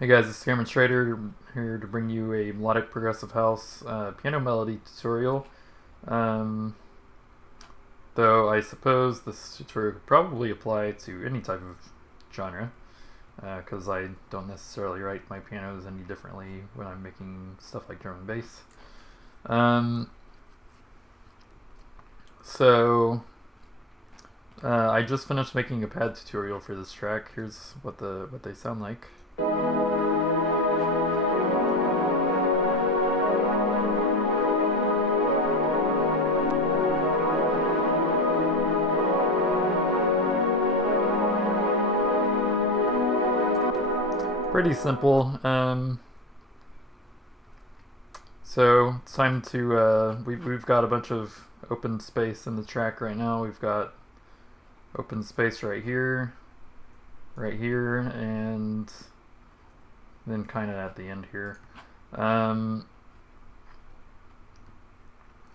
Hey guys, it's Cameron Schrader here to bring you a melodic progressive house piano melody tutorial. Um, though I suppose this tutorial could probably apply to any type of genre, because I don't necessarily write my pianos any differently when I'm making stuff like drum and bass. Um, so I just finished making a pad tutorial for this track. Here's what they sound like. Pretty simple. So it's time to we've got a bunch of open space in the track right now. We've got open space right here, and then kind of at the end here.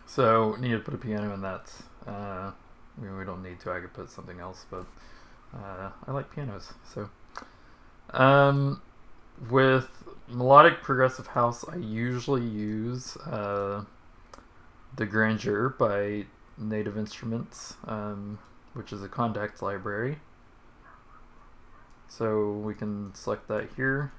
So need to put a piano in that. We don't need to. I could put something else, but I like pianos. So with melodic progressive house, I usually use the Grandeur by Native Instruments, which is a contact library. So we can select that here.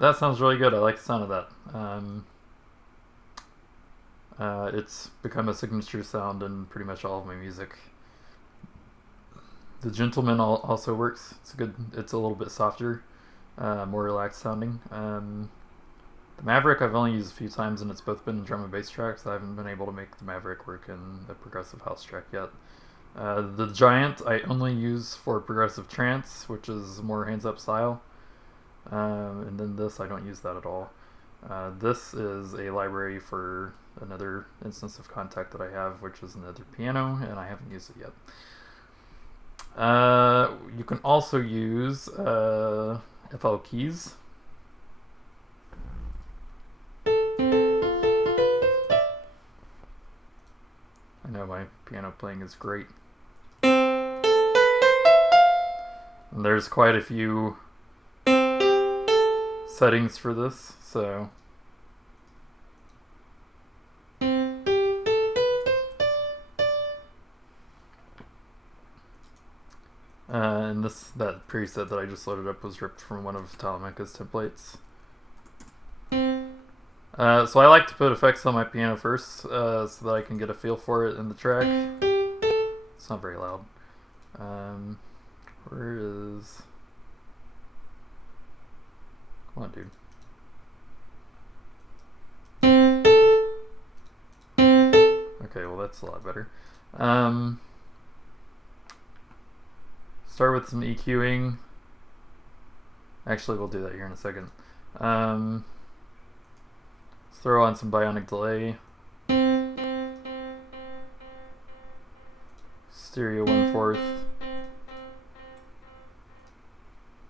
That sounds really good. I like the sound of that. It's become a signature sound in pretty much all of my music. The Gentleman also works. It's good. It's a little bit softer, more relaxed sounding. The Maverick I've only used a few times, and it's both been drum and bass tracks. I haven't been able to make the Maverick work in a progressive house track yet. The Giant I only use for progressive trance, which is more hands-up style. And then this I don't use that at all. This is a library for another instance of contact that I have, which is another piano, and I haven't used it yet. You can also use FL keys. I know my piano playing is great. And there's quite a few settings for this, so and that preset that I just loaded up was ripped from one of Telemeka's templates. So I like to put effects on my piano first, so that I can get a feel for it in the track. It's not very loud. Where is... Come on, dude. Okay, well that's a lot better. Start with some EQing. Actually, we'll do that here in a second. Let's throw on some bionic delay. Stereo 1/4.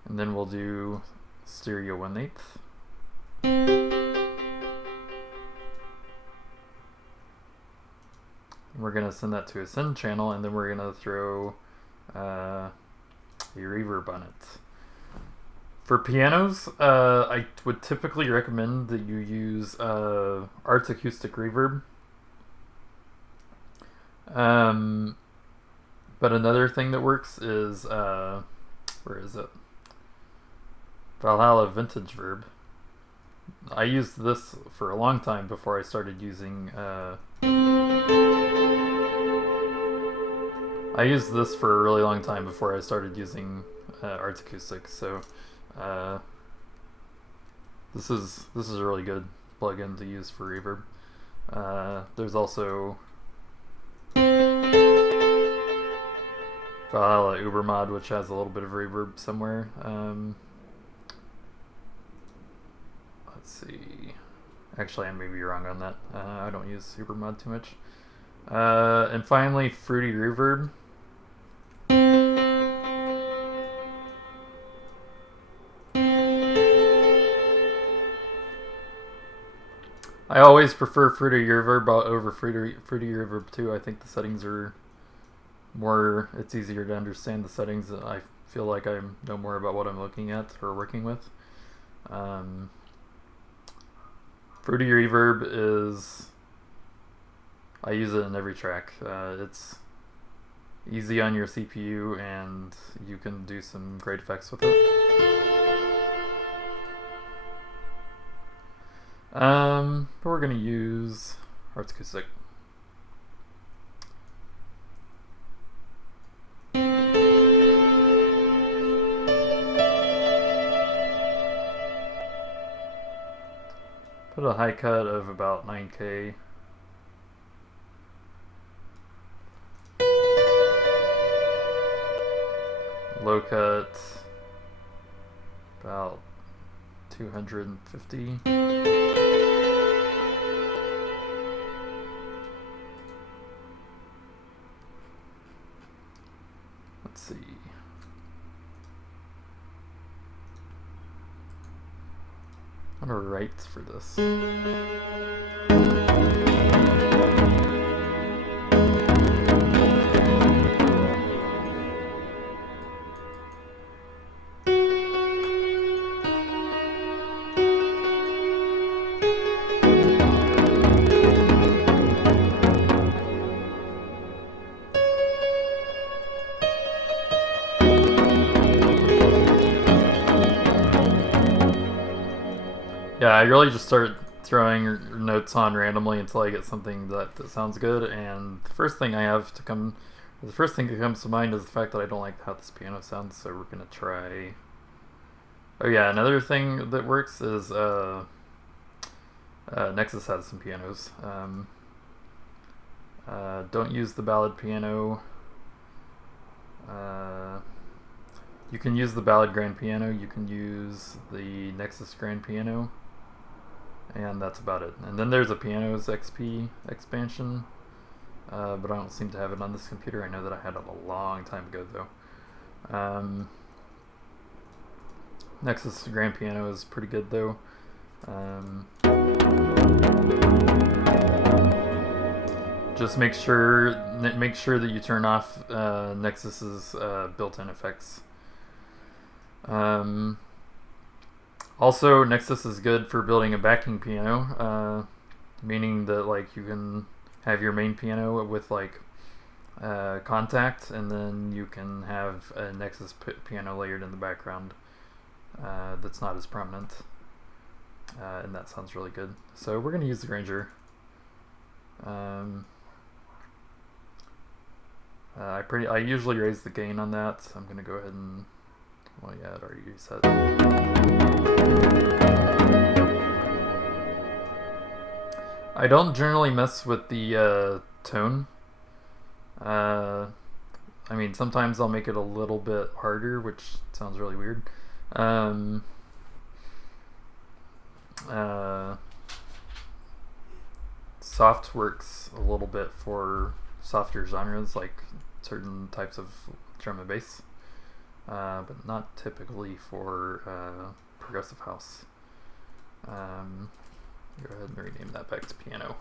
And then we'll do stereo 1/8. We're going to send that to a send channel, and then we're going to throw a reverb on it. For pianos, I would typically recommend that you use Art's acoustic reverb. But another thing that works is, where is it? Valhalla Vintage Verb. I used this for a long time before I started using... I used this for a really long time before I started using Arts Acoustic, so this is a really good plugin to use for reverb. There's also Valhalla Ubermod, which has a little bit of reverb somewhere. Let's see. Actually, I may be wrong on that. I don't use Ubermod too much. And finally, Fruity Reverb. I always prefer Fruity Reverb over Fruity Reverb 2. I think the settings are it's easier to understand the settings. I feel like I know more about what I'm looking at or working with. Fruity reverb is, I use it in every track. It's easy on your CPU and you can do some great effects with it. We're gonna use acoustic. Put a high cut of about 9K. Low cut about 250. Let's see. I'm gonna write for this. Yeah, I really just start throwing notes on randomly until I get something that sounds good. And the first thing that comes to mind is the fact that I don't like how this piano sounds. So we're gonna try. Oh yeah, another thing that works is Nexus has some pianos. Don't use the ballad piano. You can use the ballad grand piano. You can use the Nexus grand piano. And that's about it. And then there's a Pianos XP expansion, but I don't seem to have it on this computer. I know that I had it a long time ago though. Nexus Grand Piano is pretty good though. Just make sure that you turn off Nexus's built-in effects. Also, Nexus is good for building a backing piano, meaning that like you can have your main piano with like contact, and then you can have a Nexus piano layered in the background that's not as prominent, and that sounds really good. So we're gonna use the grandeur. I usually raise the gain on that, so I'm gonna go ahead and, well, yeah, it already set. I don't generally mess with the tone. I mean, sometimes I'll make it a little bit harder, which sounds really weird. Soft works a little bit for softer genres, like certain types of drum and bass, but not typically for progressive house. Go ahead and rename that back to piano.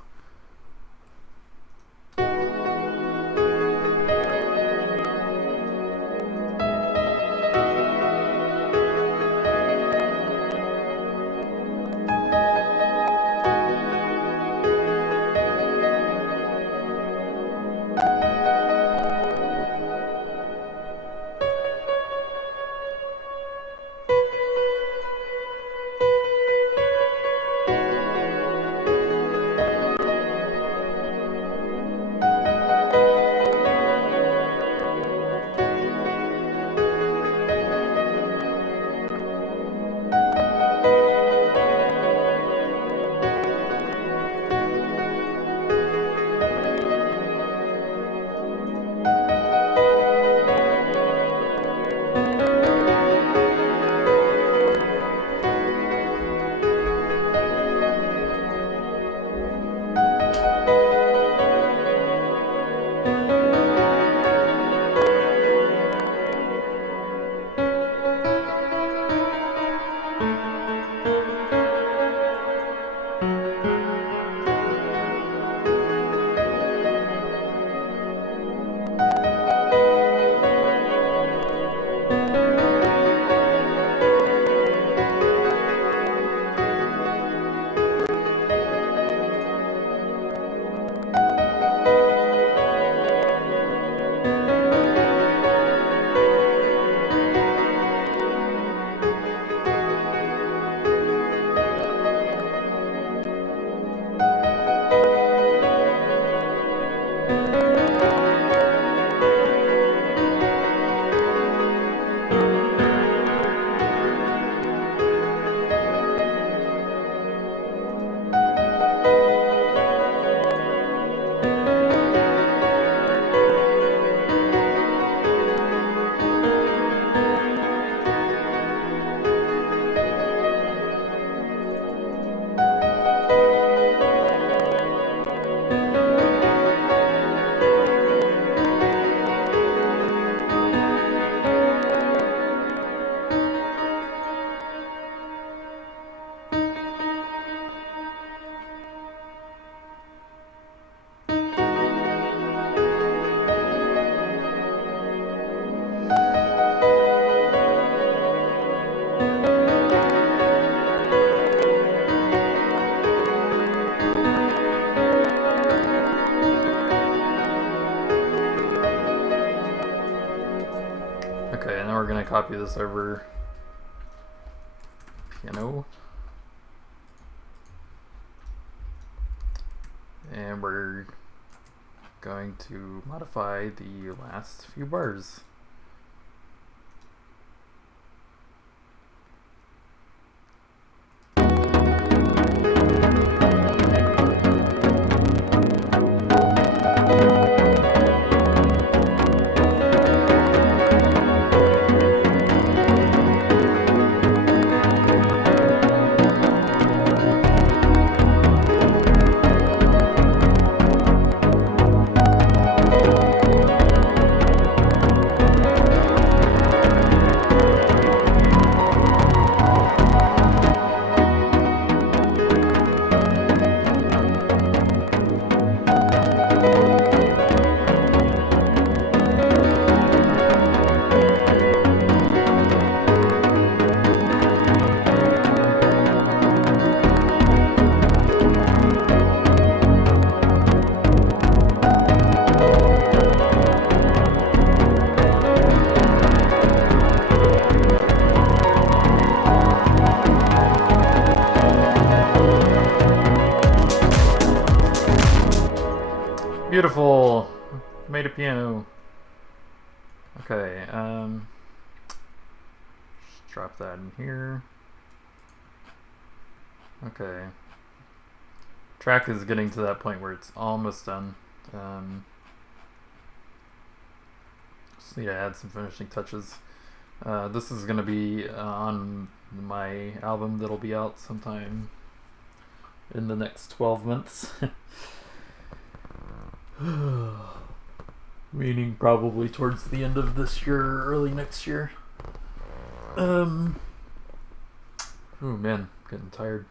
Okay, and then we're gonna copy this over piano. And we're going to modify the last few bars. Beautiful! Made a piano. Okay, just drop that in here. Okay. Track is getting to that point where it's almost done. Just need to add some finishing touches. This is going to be on my album that'll be out sometime in the next 12 months. Meaning probably towards the end of this year or early next year. Oh man, getting tired.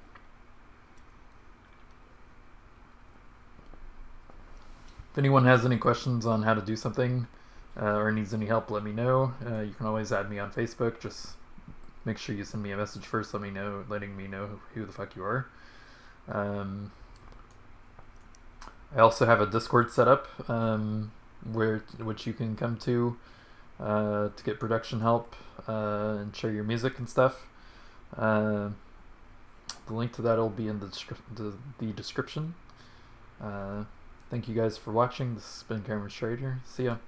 If anyone has any questions on how to do something or needs any help, let me know. You can always add me on Facebook. Just make sure you send me a message first, letting me know who the fuck you are. I also have a Discord set up which you can come to get production help and share your music and stuff. The link to that will be in the description. Thank you guys for watching. This has been Cameron Schrader. See ya.